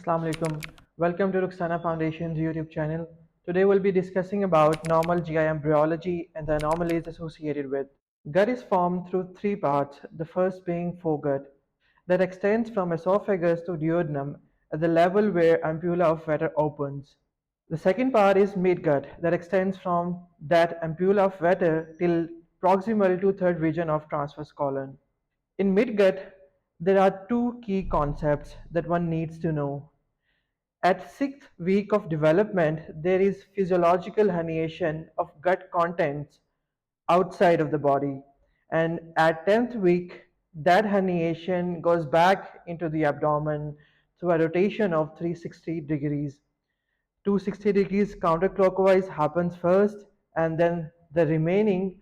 Assalamu alaikum. Welcome to Ruxana Foundation's YouTube channel. Today we'll be discussing about normal GI embryology and the anomalies associated with. Gut is formed through three parts, the first being foregut, that extends from esophagus to duodenum at the level where ampulla of Vetter opens. The second part is midgut, that extends from that ampulla of Vetter till proximal to third region of transverse colon. In midgut, there are two key concepts that one needs to know. At sixth week of development, there is physiological herniation of gut contents outside of the body. And at 10th week, that herniation goes back into the abdomen through a rotation of 360 degrees. 260 degrees counterclockwise happens first, and then the remaining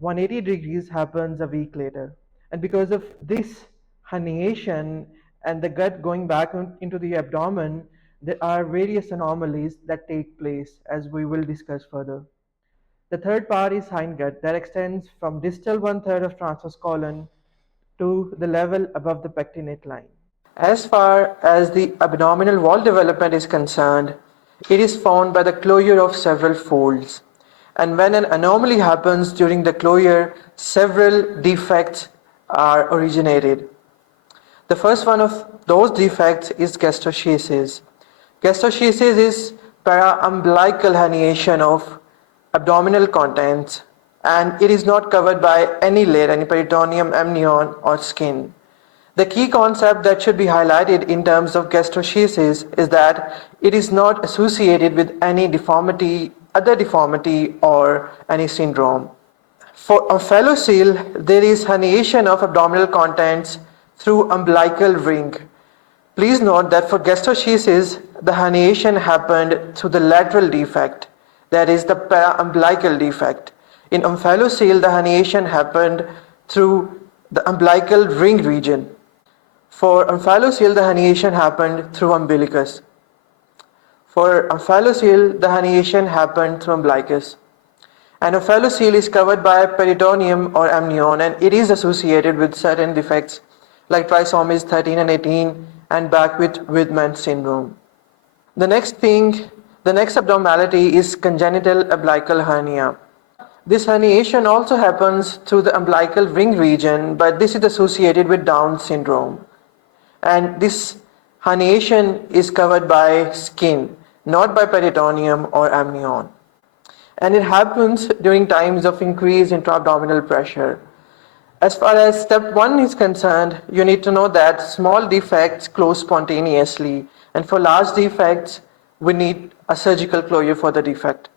180 degrees happens a week later. And because of this herniation and the gut going back into the abdomen, there are various anomalies that take place, as we will discuss further. The third part is hindgut, that extends from distal one third of transverse colon to the level above the pectinate line. As far as the abdominal wall development is concerned, it is found by the closure of several folds. And when an anomaly happens during the closure, several defects are originated. The first one of those defects is gastroschisis. Gastroschisis is para-umbilical herniation of abdominal contents, and it is not covered by any layer, any peritoneum, amnion, or skin. The key concept that should be highlighted in terms of gastroschisis is that it is not associated with any deformity, other deformity, or any syndrome. For omphalocele, there is herniation of abdominal contents through umbilical ring. Please note that for gastroschisis, the herniation happened through the lateral defect, that is the para-umbilical defect. In omphalocele, the herniation happened through the umbilical ring region. For omphalocele, the herniation happened through umbilicus. For omphalocele, the herniation happened through umbilicus. And omphalocele is covered by peritoneum or amnion, and it is associated with certain defects like trisomies 13 and 18 and Beckwith-Wiedemann syndrome. The next abnormality is congenital umbilical hernia. This herniation also happens through the umbilical ring region, but this is associated with Down syndrome. And this herniation is covered by skin, not by peritoneum or amnion. And it happens during times of increased intra-abdominal pressure. As far as step 1 is concerned, you need to know that small defects close spontaneously, and for large defects, we need a surgical closure for the defect.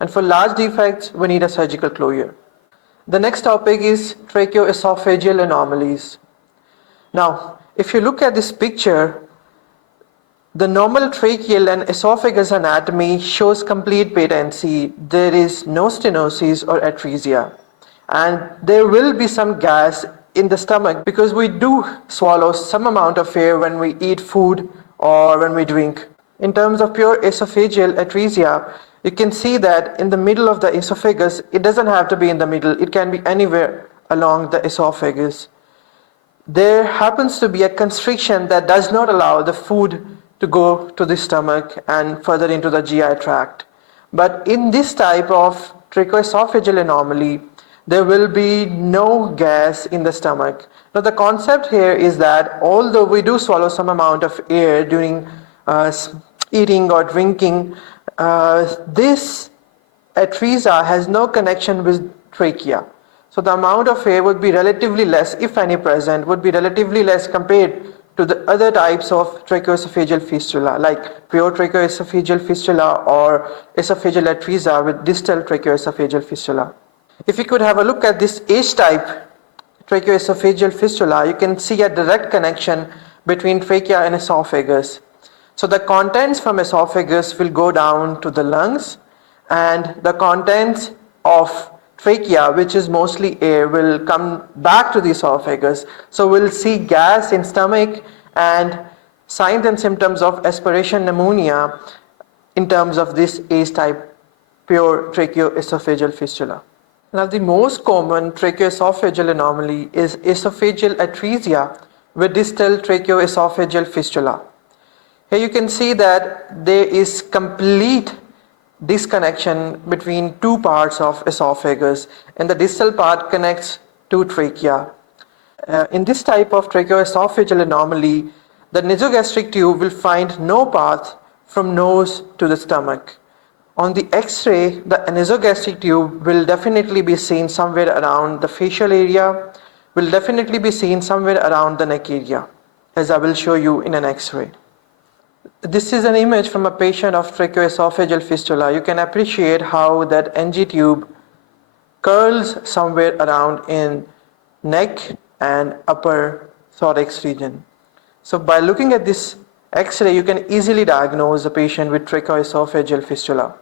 And for large defects, we need a surgical closure. The next topic is tracheoesophageal anomalies. Now, if you look at this picture, the normal tracheal and esophagus anatomy shows complete patency. There is no stenosis or atresia. And there will be some gas in the stomach because we do swallow some amount of air when we eat food or when we drink. In terms of pure esophageal atresia, you can see that in the middle of the esophagus, it doesn't have to be in the middle, it can be anywhere along the esophagus. There happens to be a constriction that does not allow the food to go to the stomach and further into the GI tract. But in this type of tracheoesophageal anomaly, there will be no gas in the stomach. Now the concept here is that although we do swallow some amount of air during eating or drinking, this atresia has no connection with trachea. So the amount of air would be relatively less, if any present, would be relatively less compared to the other types of tracheoesophageal fistula, like pure tracheoesophageal fistula or esophageal atresia with distal tracheoesophageal fistula. If you could have a look at this H-type tracheoesophageal fistula, you can see a direct connection between trachea and esophagus. So the contents from esophagus will go down to the lungs, and the contents of trachea, which is mostly air, will come back to the esophagus. So we'll see gas in stomach and signs and symptoms of aspiration pneumonia in terms of this H-type pure tracheoesophageal fistula. Now the most common tracheoesophageal anomaly is esophageal atresia with distal tracheoesophageal fistula. Here you can see that there is complete disconnection between two parts of esophagus, and the distal part connects to trachea. In this type of tracheoesophageal anomaly, the nasogastric tube will find no path from nose to the stomach. On the X-ray, the nasogastric tube will definitely be seen somewhere around the facial area, will definitely be seen somewhere around the neck area, as I will show you in an X-ray. This is an image from a patient of tracheoesophageal fistula. You can appreciate how that NG tube curls somewhere around in neck and upper thorax region. So by looking at this X-ray, you can easily diagnose a patient with tracheoesophageal fistula.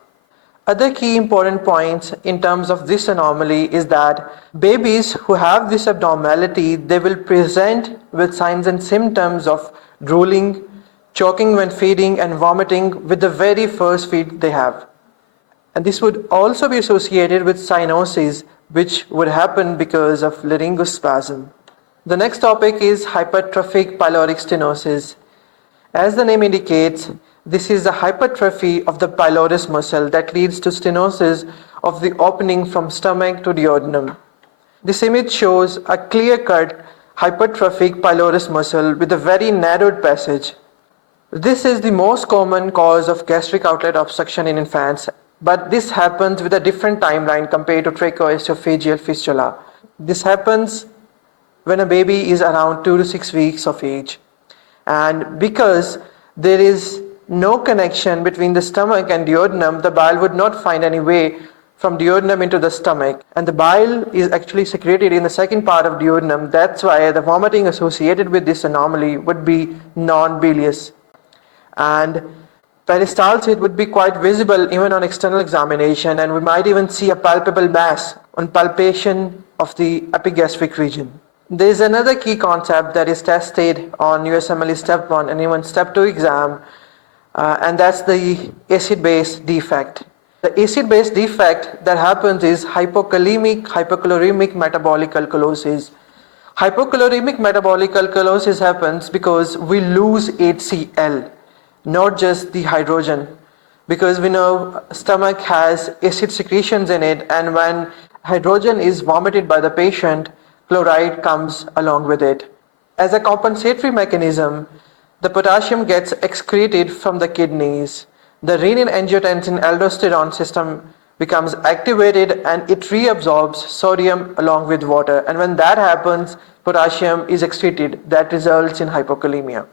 Other key important points in terms of this anomaly is that babies who have this abnormality, they will present with signs and symptoms of drooling, choking when feeding, and vomiting with the very first feed they have. And this would also be associated with cyanosis, which would happen because of laryngospasm. The next topic is hypertrophic pyloric stenosis. As the name indicates, this is a hypertrophy of the pylorus muscle that leads to stenosis of the opening from stomach to duodenum. This image shows a clear-cut hypertrophic pylorus muscle with a very narrowed passage. This is the most common cause of gastric outlet obstruction in infants, but this happens with a different timeline compared to tracheoesophageal fistula. This happens when a baby is around 2 to 6 weeks of age. And because there is no connection between the stomach and duodenum, the bile would not find any way from duodenum into the stomach, and the bile is actually secreted in the second part of duodenum. That's why the vomiting associated with this anomaly would be non-bilious. And peristalsis would be quite visible even on external examination, and we might even see a palpable mass on palpation of the epigastric region. There is another key concept that is tested on USMLE Step 1 and even Step 2 exam, and that's the acid-base defect. The acid-base defect that happens is hypochloremic metabolic alkalosis. Hypochloremic metabolic alkalosis happens because we lose HCl, not just the hydrogen, because we know stomach has acid secretions in it, and when hydrogen is vomited by the patient, chloride comes along with it. As a compensatory mechanism, the potassium gets excreted from the kidneys. The renin-angiotensin-aldosterone system becomes activated and it reabsorbs sodium along with water, and when that happens, potassium is excreted. That results in hypokalemia.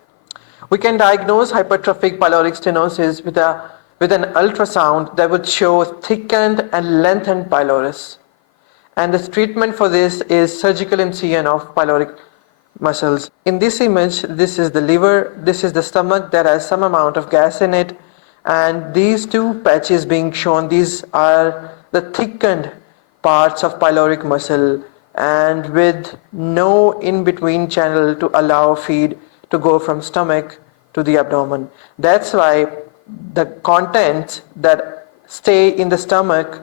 We can diagnose hypertrophic pyloric stenosis with an ultrasound that would show thickened and lengthened pylorus. And the treatment for this is surgical incision of pyloric muscles. In this image, this is the liver, this is the stomach that has some amount of gas in it, and these two patches being shown, these are the thickened parts of pyloric muscle, and with no in-between channel to allow feed to go from stomach to the abdomen. That's why the contents that stay in the stomach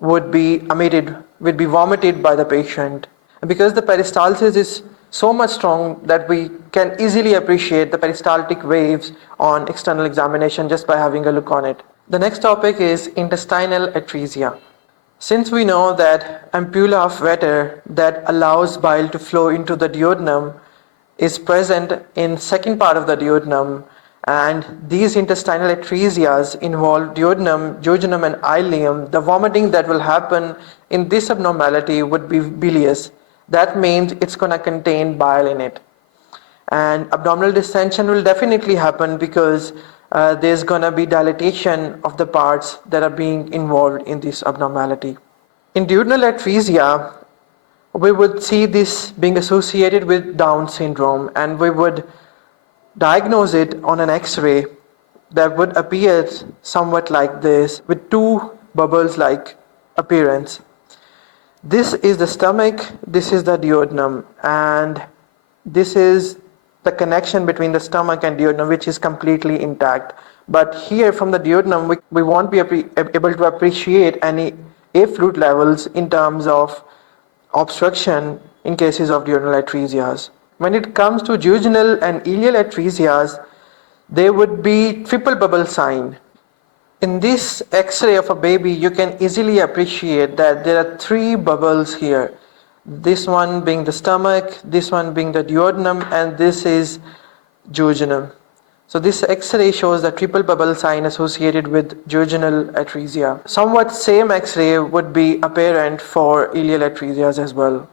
would be vomited by the patient. And because the peristalsis is so much strong that we can easily appreciate the peristaltic waves on external examination just by having a look on it. The next topic is intestinal atresia. Since we know that ampulla of Vater that allows bile to flow into the duodenum is present in second part of the duodenum, and these intestinal atresias involve duodenum, jejunum and ileum, the vomiting that will happen in this abnormality would be bilious. That means it's going to contain bile in it. And abdominal distension will definitely happen because there's going to be dilatation of the parts that are being involved in this abnormality. In duodenal atresia, we would see this being associated with Down syndrome, and we would diagnose it on an X-ray that would appear somewhat like this with two bubbles like appearance. This is the stomach, this is the duodenum, and this is the connection between the stomach and duodenum, which is completely intact. But here from the duodenum, we won't be able to appreciate any effluent levels in terms of obstruction in cases of duodenal atresias. When it comes to jejunal and ileal atresias, there would be triple bubble sign. In this X-ray of a baby, you can easily appreciate that there are three bubbles here. This one being the stomach, this one being the duodenum, and this is jejunum. So this X-ray shows the triple bubble sign associated with jejunal atresia. Somewhat same X-ray would be apparent for ileal atresias as well.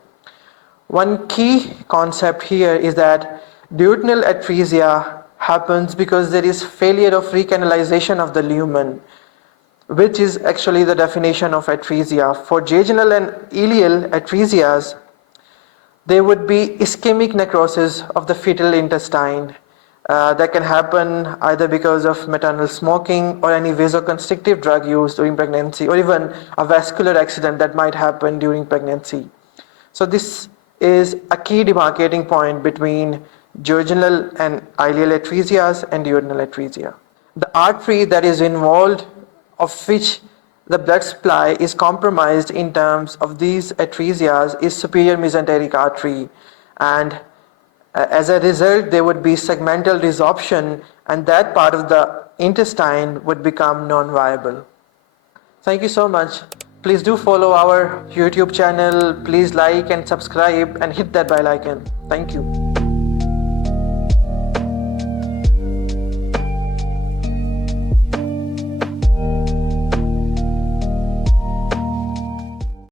One key concept here is that duodenal atresia happens because there is failure of recanalization of the lumen, which is actually the definition of atresia. For jejunal and ileal atresias, there would be ischemic necrosis of the fetal intestine. That can happen either because of maternal smoking or any vasoconstrictive drug use during pregnancy, or even a vascular accident that might happen during pregnancy. So this is a key demarcating point between jejunal and ileal atresias and duodenal atresia. The artery that is involved, of which the blood supply is compromised in terms of these atresias, is superior mesenteric artery, and as a result there would be segmental resorption, and that part of the intestine would become non-viable. Thank you so much. Please do follow our YouTube channel. Please like and subscribe and hit that bell icon. Thank you.